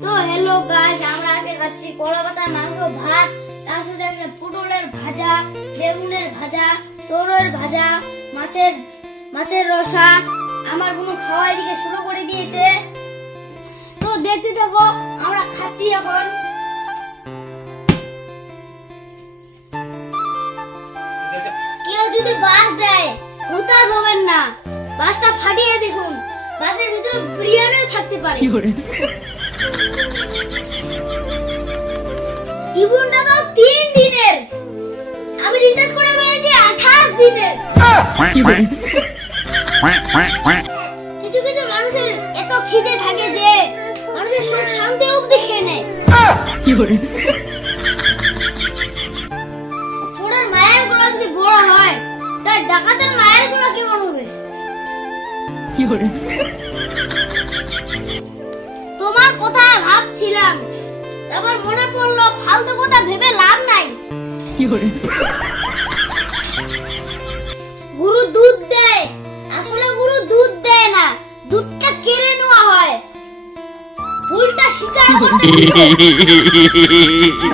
তো hello guys আমরা আজকে খাচ্ছি কলা পাতার মাংস, ভাত, তার সাথে আছে পটলের ভাজা, বেগুনের ভাজা, তোরের ভাজা, মাছের মাছের রসা, আমার বোন খাওয়া এদিকে শুরু করে দিয়েছে। তো দেখতে থাকো, আমরা খাচ্ছি এখন। কেউ যদি বাস দেয়, হতাশ হবেন না। বাসটা ফাটিয়ে দেখুন। বাসের ভিতরে বিরিয়ানিও থাকতে পারে। জীবনটা তো তিন দিনের। আমি রিচার্জ করে বেরিয়েছি আঠাশ দিনের। কিছু কিছু মানুষের এত খিদে থাকে যে মানুষের সুখ শান্তি অবধি খেয়ে নেয়। ছোটর মায়েরগুলো যদি বড় হয় তার ডাকাতের মায়েরগুলো কেমন হবে তোমার কথা ভাবছিলাম। তারপর মনে পড়ল ফালতু কথা ভেবে লাভ নাই। গুরু দুধ দেয়। আসলে গুরু দুধ দেয় না দুধটা কেড়ে নেওয়া হয়। ভুলটা স্বীকার করতে।